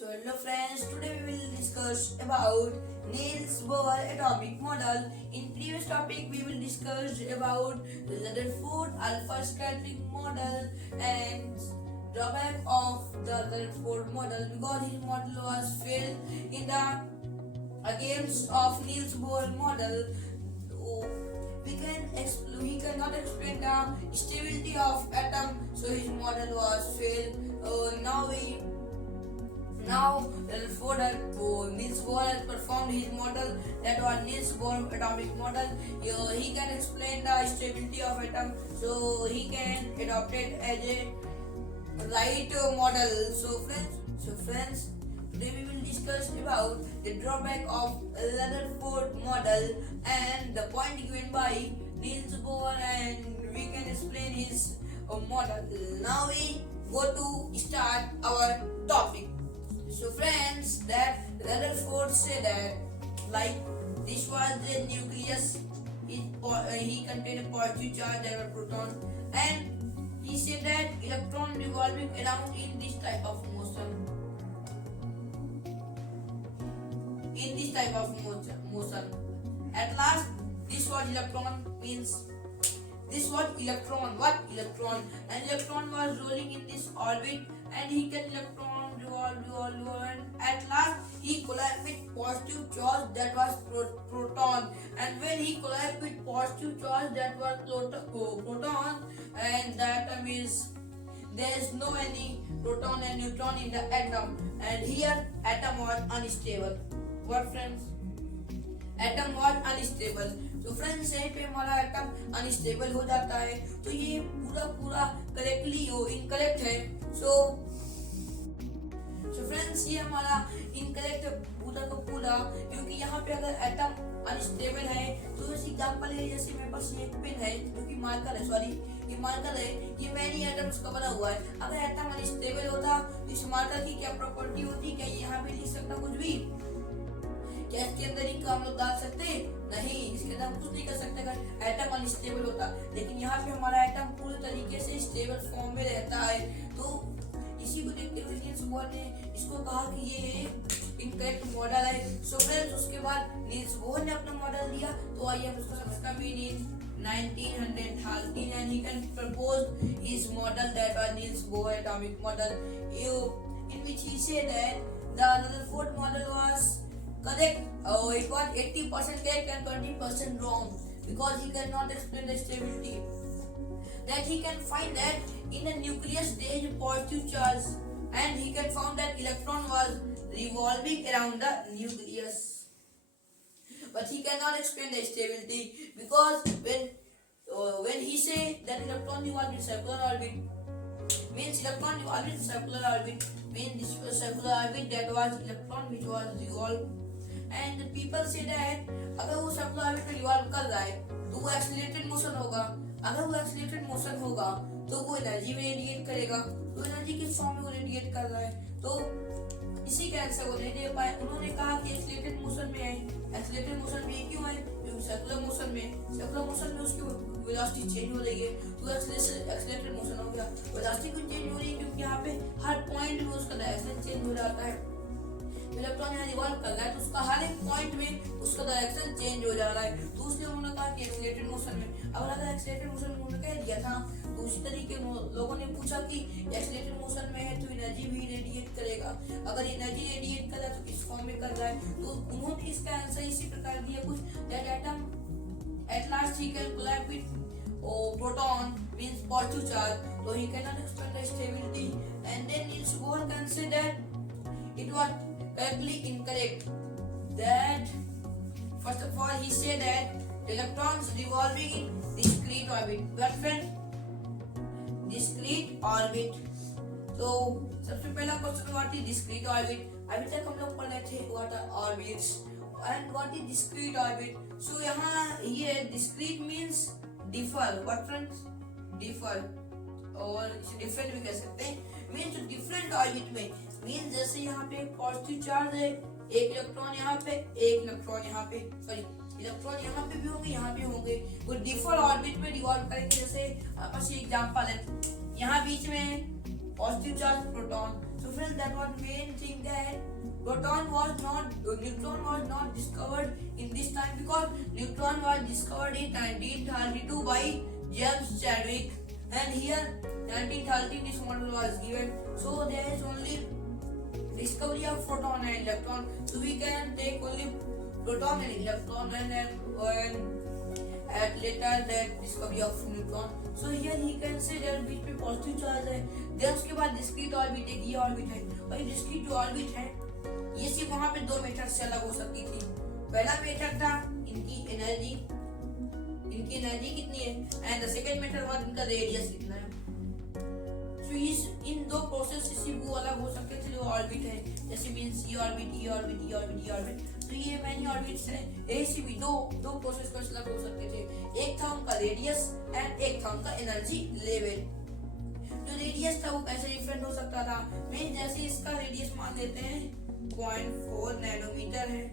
So hello friends, today we will discuss about Niels Bohr atomic model. In previous topic we will discuss about Rutherford alpha scattering model and drawback of the Rutherford model because his model was failed in the against of Niels Bohr model. Oh, we cannot explain the stability of atom, so his model was failed. Now, Niels Bohr has performed his model, that was Niels Bohr atomic model. He can explain the stability of atom, so he can adopt it as a right model. So friends, today we will discuss about the drawback of Rutherford model and the point given by Niels Bohr, and we can explain his model. Now we go to start our topic. So friends, that Rutherford said that like this was the nucleus. He contained a positive charge that was proton, and he said that electron revolving around in this type of motion. In this type of motion. At last, this was electron means this was electron. What electron? An electron was rolling in this orbit, and he can electron revolve, and at last he collided with positive charge that was proton. And when he collided with positive charge that was proton, and that means there is no any proton and neutron in the atom, and here atom was unstable. What friends? Atom was unstable. तो friends यहीं पे हमारा atom unstable हो जाता है, तो ये पूरा करेक्टली हो इनकरेक्ट है. सो फ्रेंड्स ये हमारा इनकरेक्ट पूरा का पूरा, क्योंकि यहाँ पे अगर एटम अनस्टेबल है तो इस एग्जांपल है, जैसे मेरे पास ये पेन है जो कि मार्कर है, सॉरी ये मार्कर है, ये मैनी एटम्स का बना हुआ है. अगर एटम अनस्टेबल होता तो इस मार्कर की क्या प्रॉपर्टी होती? क्या यहाँ पे लिख सकता कुछ भी? क्या इसके अंदर इंक हम लोग डाल सकते? नहीं, इसके अंदर हम कुछ नहीं कर सकते अगर एटम अनस्टेबल होता. लेकिन यहाँ पे हमारा एटम पूरे तरीके से स्टेबल फॉर्म में रहता है. तो इसी को देखते हुए निल्स बोर ने इसको कहा कि ये इनकरेक्ट मॉडल है. सो फ्रेंड्स उसके बाद निल्स बोर ने अपना मॉडल दिया, तो आइए हम इसको समझते हैं. in 1913 and he can propose his model, that was Niels Bohr atomic model, in which he said that the Rutherford model was correct. It was 80% correct and 20% wrong because he cannot explain the stability. That he can find that in the nucleus there is a positive charge, and he can found that electron was revolving around the nucleus. But he cannot explain the stability because when he say that electron revolves in circular orbit, means electron revolves in circular orbit, means this was circular orbit, that was electron which was revolved. And people say that अगर वो circular orbit में revolve कर रहा है तो वो accelerated motion होगा. अगर वो एक्सीलरेटेड मोशन होगा तो वो एनर्जी में रेडिएट करेगा. तो एनर्जी किस फॉर्म में वो रेडिएट कर रहा है? तो इसी के आंसर वो नहीं दे पाए. उन्होंने कहा कि एक्सीलरेटेड मोशन में है. एक्सीलरेटेड मोशन में क्यों है? क्योंकि सर्कुलर मोशन में उसकी वेलोसिटी चेंज हो रही है, तो एक्सीलरेटेड मोशन हो गया. वेलोसिटी क्यों चेंज हो रही है? क्योंकि यहाँ पे हर पॉइंट में उसका डायरेक्शन चेंज हो जाता है. इलेक्ट्रॉन यहाँ रिवॉल्व कर रहा है तो उसका हर एक पॉइंट में उसका डायरेक्शन चेंज हो जा रहा है. तो उसने उन्होंने कहा कि एक्सीलरेटेड मोशन में. अब अगर एक्सीलरेटेड मोशन में उन्होंने कह दिया था, तो उसी तरीके लोगों ने पूछा कि एक्सीलरेटेड मोशन में है तो एनर्जी भी रेडिएट करेगा. अगर एनर्जी रेडिएट कर रहा है तो किस फॉर्म में कर रहा है? तो उन्होंने इसका आंसर इसी प्रकार दिया कुछ, that atom at last he can collab with proton means positive charge, so he cannot explain the stability. And then Niels Bohr considered it was correctly incorrect. That first of all he said that electrons revolving in discrete orbit. What friend? Discrete orbit. तो सबसे पहला question what is discrete orbit. अभी तक हम लोग पढ़ रहे थे what are orbits and what is discrete orbit. So यहाँ ये discrete means differ. What friends? Differ, और इसे डिफरेंट भी कह सकते हैं. मींस डिफरेंट ऑर्बिट में मींस जैसे यहाँ पे पॉजिटिव चार्ज है, एक इलेक्ट्रॉन यहाँ पे, एक इलेक्ट्रॉन यहाँ पे, सॉरी इलेक्ट्रॉन यहाँ पे भी होंगे, यहाँ भी होंगे. वो डिफर ऑर्बिट में रिवॉल्व करेंगे. जैसे आपस एग्जांपल है, यहाँ बीच में पॉजिटिव चार्ज प्रोटॉन, तो So friends, that was main thing that neutron was not discovered in this time because neutron was discovered in 1932 by James Chadwick, and here 1913 this model was given. So there is only discovery of proton and electron, so we can take only proton and electron, and at later that discovery of neutron. So here he can say that बीच में positive charge है, then उसके बाद discrete orbit है, ये orbit है, और ये discrete जो ऑर्बिट है ये सिर्फ वहां पे दो मेथड से अलग हो सकती थी। पहला मेथड था इनकी एनर्जी कितनी है, and the second method was इनका रेडियस कितना है। तो इस इन दो प्रोसेस से वो अलग हो सकते थे जो ऑर्बिट है, जैसे मींस ये ऑर्बिट, ये ऑर्बिट, ये ऑर्बिट, ये ऑर्बिट, तो ये मैनी ऑर्बिट्स है, ऐसे भी दो प्रोसेस का अलग हो सकते थे। एक था उनका रेडियस एंड एक था उनका एनर्जी लेवल। जो रेडियस था वो कैसे डिफरेंट हो सकता था, मैं जैसे इसका रेडियस मान लेते हैं 0.4 नैनोमीटर है,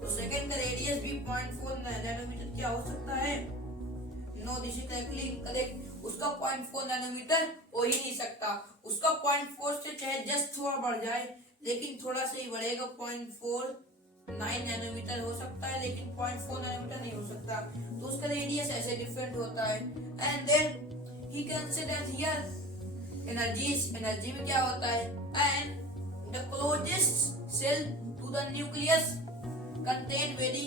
तो सेकंड का रेडियस भी 0.4 नैनोमीटर क्या हो सकता है? No, this is correct. उसका 0.4 नैनोमीटर हो ही नहीं सकता, उसका 0.4 से चाहे जस्ट थोड़ा बढ़ जाए, लेकिन थोड़ा सा ही बढ़ेगा, 0.49 नैनोमीटर हो सकता है, लेकिन 0.4 नैनोमीटर नहीं हो सकता। तो उसका रेडियस ऐसे डिफरेंट होता है। And then he can say that here energy में क्या होता है, and the closest shell to the nucleus contain very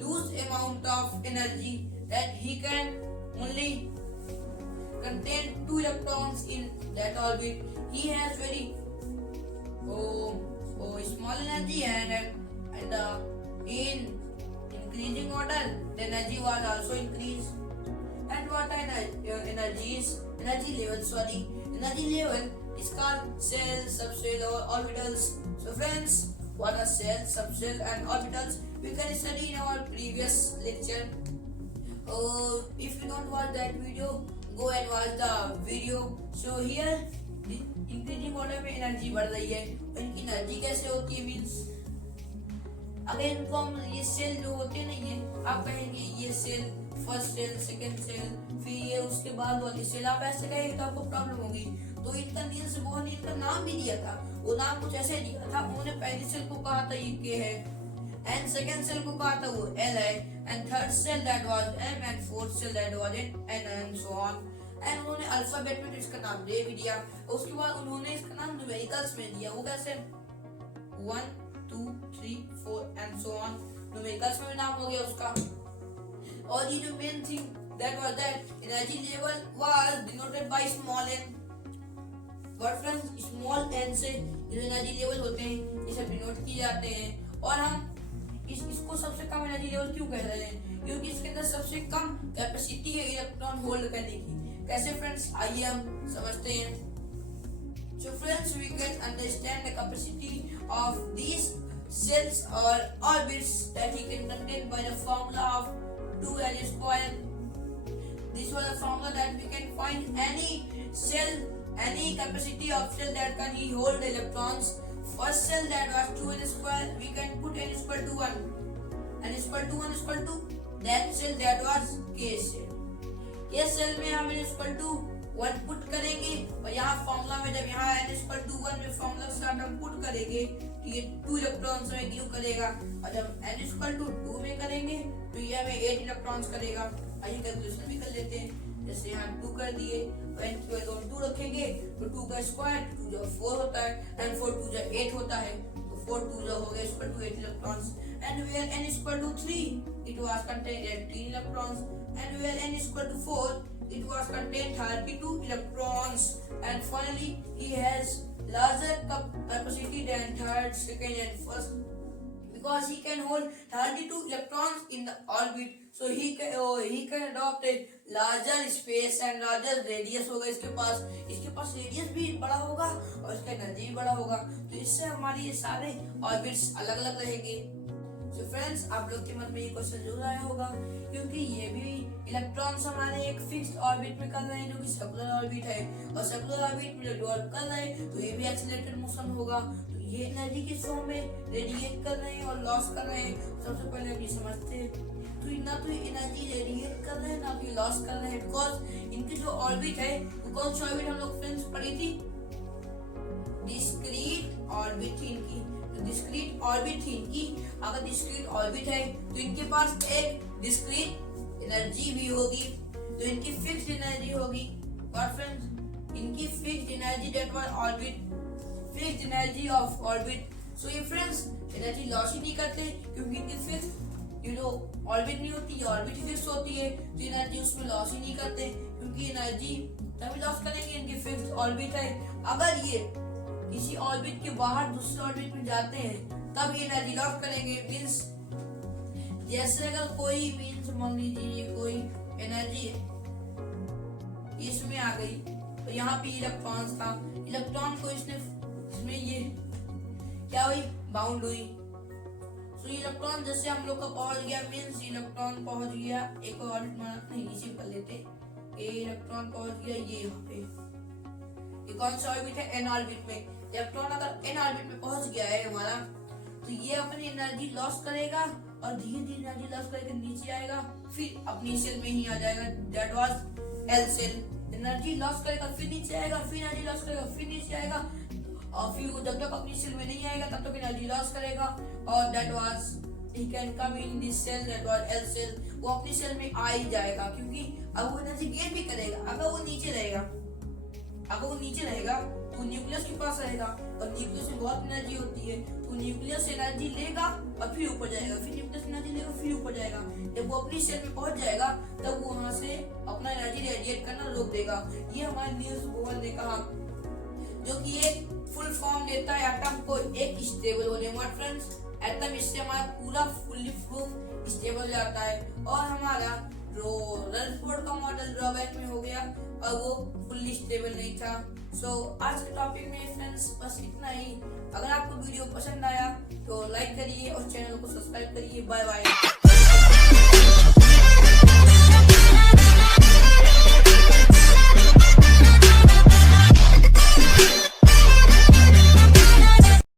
loose amount of energy that he can only contain 2 electrons in that orbit. He has very small energy, and in increasing order the energy was also increased. And what are energies? Energy level is called cell, subcell or orbitals. So friends, what are cells, subcell and orbitals we can study in our previous lecture. If you don't watch that video, go and watch the video. So here increasing order में energy बढ़ रही है, और इनकी energy कैसे होती है, means अगर इनको हम ये सेल जो होते हैं ना, ये आप कहेंगे ये shell first shell, second shell, फिर ये उसके बाद वाली सेल, आप ऐसे कहेंगे तो आपको प्रॉब्लम होगी। तो इनका नील्स बोहर ने इनका नाम भी दिया था, वो नाम कुछ ऐसे दिया था, उन्होंने पहली सेल को कहा था ये के है, एंड सेकंड सेल को कहा था वो एल है, and third shell that was M, and fourth shell that was N, and so on. And उन्होंने अल्फाबेट में इसका नाम दे भी दिया, उसके बाद उन्होंने इसका नाम न्यूमेरिकल्स में दिया, वो कैसे 1 2 3 4 एंड सो ऑन, न्यूमेरिकल्स में नाम हो गया उसका। और ये जो main thing that was that energy level was denoted by small N. But friends, small N से जो एनर्जी लेवल होते हैं ये सब डिनोट किए जाते हैं, और हम इसको सबसे कम एनर्जी लेवल क्यों कह रहे हैं, क्योंकि इसके अंदर सबसे कम कैपेसिटी है इलेक्ट्रॉन होल्ड करने की। कैसे फ्रेंड्स, आइए हम समझते हैं। So friends, we can understand the capacity of these cells or orbits that he can contain by the formula of 2L square. This was a formula that we can find any cell, any capacity of cell that can hold electrons. First cell that was 2N square, we can put N equal to 1. N equal to 1 equal to that cell that was K cell. K cell में हम N equal to 1 put करेंगे, और यहाँ formula में जब यहाँ N equal to 1 में formula के साथ हम पुट करेंगे तो ये 2 इलेक्ट्रॉन्स में गिव करेगा, और जब N equal to 2 में करेंगे तो ये हमें 8 इलेक्ट्रॉन्स करेगा। आइए कैलकुलेशन भी कर लेते हैं। जैसे यहाँ 2 कर दिए, तो N की वैल्यू 2 रखेंगे तो 2 का स्क्वायर 2 जो 4 होता है, एंड 4 2 जो 8 होता है, तो 4 2 जो हो गया equal to 8 electrons. And where N is equal to 3, it was contained 18 electrons, and where N is equal to 4, it was contained 32 electrons. And finally, he has larger capacity than third, second, and first, because he can hold 32 electrons in the orbit. So he can adopt a larger space and larger radius होगा इसके पास radius भी बड़ा होगा और इसका energy भी बड़ा होगा, तो इससे हमारी ये सारे ऑर्बिट्स अलग अलग रहेंगे। So friends, आप लोग के मन में ये क्वेश्चन जरूर आया होगा, क्योंकि ये भी इलेक्ट्रॉन्स हमारे एक फिक्स्ड ऑर्बिट में कर रहे हैं जो कि सर्कुलर ऑर्बिट है, और सर्कुलर ऑर्बिट में जो रिवॉल्व कर रहे हैं तो ये भी एक्सीलरेटेड मोशन होगा, तो ये एनर्जी के फॉर्म में रेडिएट कर रहे हैं और लॉस कर रहे हैं। सबसे पहले हम ये समझते हैं, तो ना तो एनर्जी रेडिएट कर रहे हैं ना तो लॉस कर रहे हैं, बिकॉज इनकी जो ऑर्बिट है वो कौन सी ऑर्बिट हम लोग फ्रेंड्स पढ़ी थी, डिस्क्रीट ऑर्बिट थी इनकी, तो डिस्क्रीट ऑर्बिट थी इनकी। अगर डिस्क्रीट ऑर्बिट है तो इनके पास एक डिस्क्रीट एनर्जी भी होगी, तो इनकी फिक्स्ड एनर्जी होगी। और फ्रेंड्स इनकी fixed energy that was orbit, fixed energy of orbit. So ये फ्रेंड्स एनर्जी लॉस ही नहीं करते क्योंकि इनकी फिक्स्ड ऑर्बिट नहीं होती, ऑर्बिट फिक्स होती है, तो एनर्जी उसमें लॉस ही नहीं करते क्योंकि एनर्जी तभी लॉस करेंगे इनकी फिक्स्ड ऑर्बिट है। अगर ये किसी ऑर्बिट के बाहर दूसरे ऑर्बिट में जाते हैं तब ये एनर्जी लॉस करेंगे। मींस जैसे अगर कोई मींस मान लीजिए कोई एनर्जी इसमें आ गई तो यहाँ पे इलेक्ट्रॉन्स था, इलेक्ट्रॉन को इसमें ये क्या हुई, बाउंड हुई। तो इलेक्ट्रॉन जैसे हम लोग का पहुंच गया, मींस इलेक्ट्रॉन पहुंच गया एक ऑर्बिट में, नहीं नीचे कर लेते, ये इलेक्ट्रॉन पहुंच गया ये यहाँ पे, ये कौन सा ऑर्बिट है, एन ऑर्बिट में। इलेक्ट्रॉन अगर एन ऑर्बिट में पहुंच गया है हमारा तो ये अपनी एनर्जी लॉस करेगा और धीरे धीरे एनर्जी लॉस करके नीचे आएगा, फिर अपनी सेल में ही आ जाएगा, that was L shell. Energy loss करेगा फिर नीचे आएगा, फिर एनर्जी लॉस करेगा फिर नीचे आएगा, और फिर जब तक अपनी सेल में नहीं आएगा तब तक एनर्जी लॉस करेगा, और that was he can come in this shell, that was L shell. वो अपनी सेल में आ ही जाएगा क्योंकि अब वो एनर्जी गेन भी करेगा। अगर वो नीचे रहेगा, अगर वो नीचे रहेगा तो न्यूक्लियस के पास रहेगा, और न्यूक्लियस में बहुत एनर्जी होती है, तो न्यूक्लियस एनर्जी लेगा और फिर ऊपर जाएगा, फिर न्यूक्लियस एनर्जी लेगा फिर ऊपर जाएगा। जब वो अपनी सेल में पहुंच जाएगा तब वो वहां से अपना एनर्जी रेडिएट करना रोक देगा। ये हमारे न्यूज बोल ने कहा, जो कि एक फुल फॉर्म देता है एटम को एक स्टेबल होने में। फ्रेंड्स एटम इससे हमारा पूरा फुल्ली प्रूफ स्टेबल जाता है, और हमारा रदरफोर्ड का मॉडल ड्रॉबैक में हो गया और वो फुल्ली स्टेबल नहीं था। सो आज के टॉपिक में फ्रेंड्स बस इतना ही। अगर आपको वीडियो पसंद आया तो लाइक करिए और चैनल को सब्सक्राइब करिए। Bye bye.